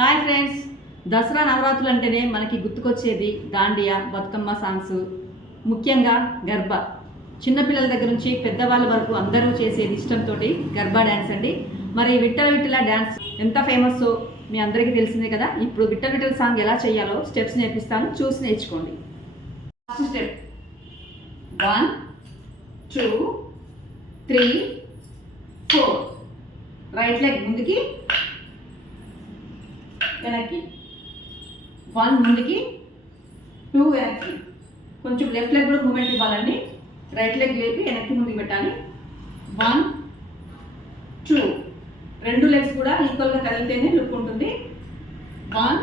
Hi friends, Dasara నవరాత్రులు అంటేనే మనకి గుర్తుకొచ్చేది దాండియా, బతుకమ్మ సాంగ్స్, ముఖ్యంగా గర్బా. చిన్నపిల్లల దగ్గర నుంచి పెద్దవాళ్ళ వరకు అందరూ చేసేది ఇష్టంతో గర్బా డ్యాన్స్ అండి. మరి విట్టల విట్టల డ్యాన్స్ ఎంత ఫేమస్ మీ అందరికీ తెలిసిందే కదా. ఇప్పుడు విట్టల విట్టల సాంగ్ ఎలా చేయాలో స్టెప్స్ నేర్పిస్తాను, చూసి నేర్చుకోండి. First step 1 2 3 4. రైట్ లెగ్ ముందుకి వెనక్కి, 1 ముందుకి 2 వెనక్కి. కొంచెం లెఫ్ట్ లెగ్ కూడా మూమెంట్ ఇవ్వాలండి. రైట్ లెగ్ లేపి వెనక్కి ముందుకు పెట్టాలి. 1 2. రెండు లెగ్స్ కూడా ఈక్వల్గా కదిలితేనే లుక్ ఉంటుంది. 1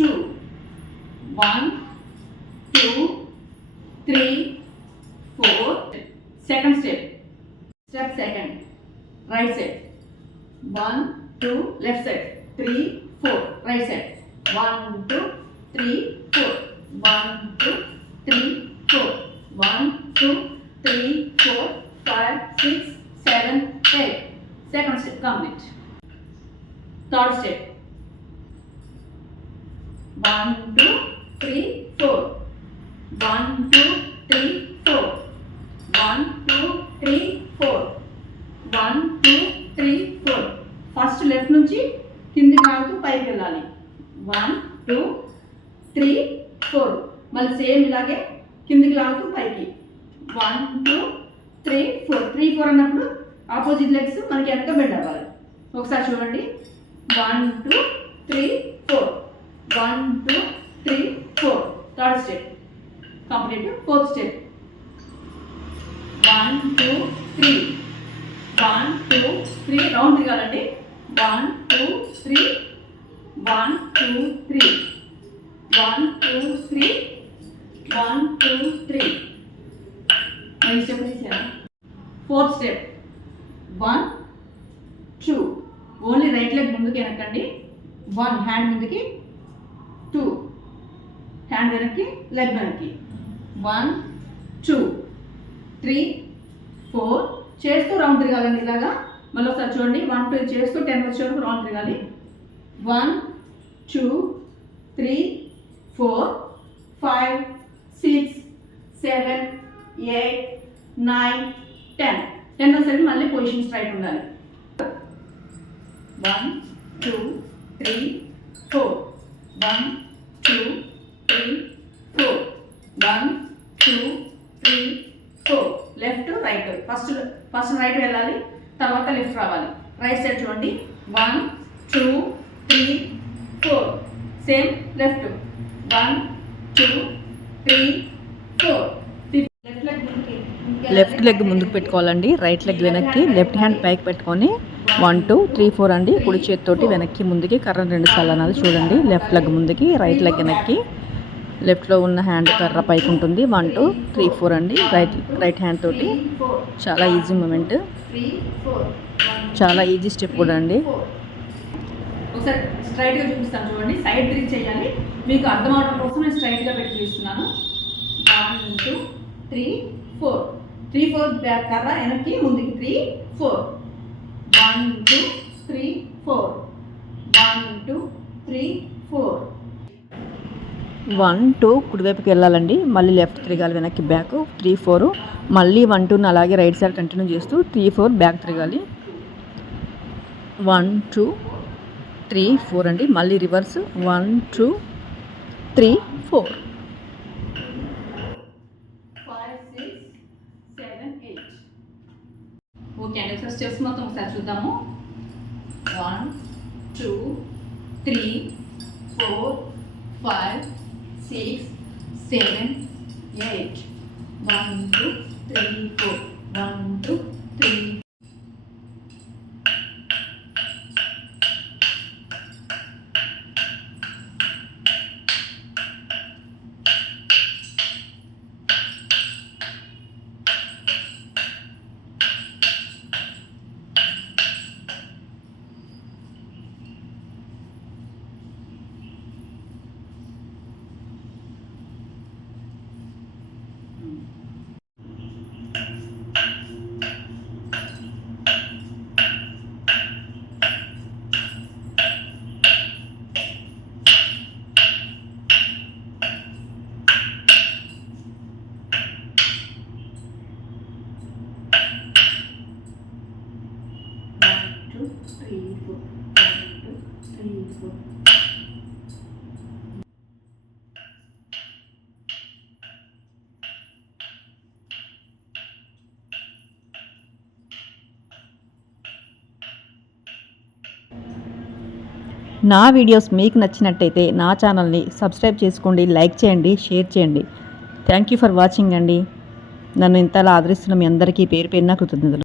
2 1 2 3 4. Second step second right side. 1 2 left side. 3 4 right side. 1 2 3 4 1 2 3 4 1 2 3 4 5 6 7 8. Second step complete. Third step 1 2 3 4 1 2 3 4 1 2 3 4 1 2 3 4. First left నుంచి కిందికి రావుతూ పైకి వెళ్ళాలి. 1 2 3 4. మళ్ళీ సేమ్ ఇలాగే కిందికి లాగుతూ పైకి. 1 2 3 4. 3 4 అన్నప్పుడు ఆపోజిట్ లెగ్స్ మనకి వెనక బెండ్ అవ్వాలి. ఒకసారి చూడండి. 1 2 3 4 1 2 3 4. Third step complete. Fourth step 1 2 3 1 2 3. Round తిరగాలండి. 1 2 3 1 2 3 1 2 3 1 2 3. నెక్స్ట్ స్టెప్ తీసేయాలి. Fourth step 1 2. Only right leg ముందుకి వెనక్కండి. 1 హ్యాండ్ ముందుకి, 2 హ్యాండ్ వెనక్కి, లెగ్ వెనక్కి. 1 2 3 4. చేస్తూ రౌండ్ తిరగాలండి. ఇలాగా మళ్ళీ ఒకసారి చూడండి. 1 2 చేస్తూ 10 వచ్చే వరకు రౌండ్ తిరగాలి. 1 2 3 4 5 6 7 8 9 10. 10 వచ్చేసరికి మళ్ళీ పొజిషన్ స్ట్రైట్ ఉండాలి. 1 2 3 4 1 2 3 4 1 2 3 4. Left right. ఫస్ట్ రైట్ వెళ్ళాలి, తర్వాత లెఫ్ట్ రావాలి. రైట్ సైడ్ చూడండి. 1 2 3 4. Same left. 1 2 3 4. లెఫ్ట్ లెగ్ ముందుకు పెట్టుకోవాలండి. రైట్ లెగ్ వెనక్కి, లెఫ్ట్ హ్యాండ్ పైకి పెట్టుకొని 1 2 3 4 అండి. కుడి చేతితోటి వెనక్కి ముందుకి కర్రను 2 సార్లు అనాలి. చూడండి. లెఫ్ట్ లెగ్ ముందుకి, రైట్ లెగ్ వెనక్కి, లెఫ్ట్లో ఉన్న హ్యాండ్ కర్ర పైకి ఉంటుంది. 1 2 3 4 అండి. రైట్ హ్యాండ్ తోటి. చాలా ఈజీ మూమెంట్, చాలా ఈజీ స్టెప్ కూడా అండి. ఒకసారి స్ట్రైట్గా చూపిస్తాను చూడండి. సైడ్ డ్రిల్ చేయాలి. మీకు అర్థం అవడం కోసం నేను స్ట్రైట్గా పెట్టి చూస్తున్నాను. 1 2 3 4 3 4. బ్యాక్ కర్ర వెనక్కి ముందుకి. 3 4 1 2 3 4 1 2 3 4. 1 2 కుడివైపుకి వెళ్ళాలండి. మళ్ళీ లెఫ్ట్ తిరగాలి, వెనక్కి బ్యాక్. 3 4. మళ్ళీ 1 2 అలాగే రైట్ సైడ్ కంటిన్యూ చేస్తూ 3 4 బ్యాక్ తిరగాలి. 1 2 3 4 అండి. మళ్ళీ రివర్స్. 1 2 3 4. 5 6 7 8. ఓకే అండి. ఒకసారి స్టెప్స్ మొత్తం ఒకసారి చూద్దాము. 1 2 3 4 5 6 7 8. 1 2 3 4 1 2 3 4. 2 3 4 1 2 3 4. నా వీడియోస్ మీకు నచ్చినట్టయితే నా ఛానల్ని సబ్స్క్రైబ్ చేసుకోండి, లైక్ చేయండి, షేర్ చేయండి. థ్యాంక్ యూ ఫర్ వాచింగ్ అండి. నన్ను ఇంతలా ఆదరిస్తున్న మీ అందరికీ పేరు పేరున కృతజ్ఞతలు.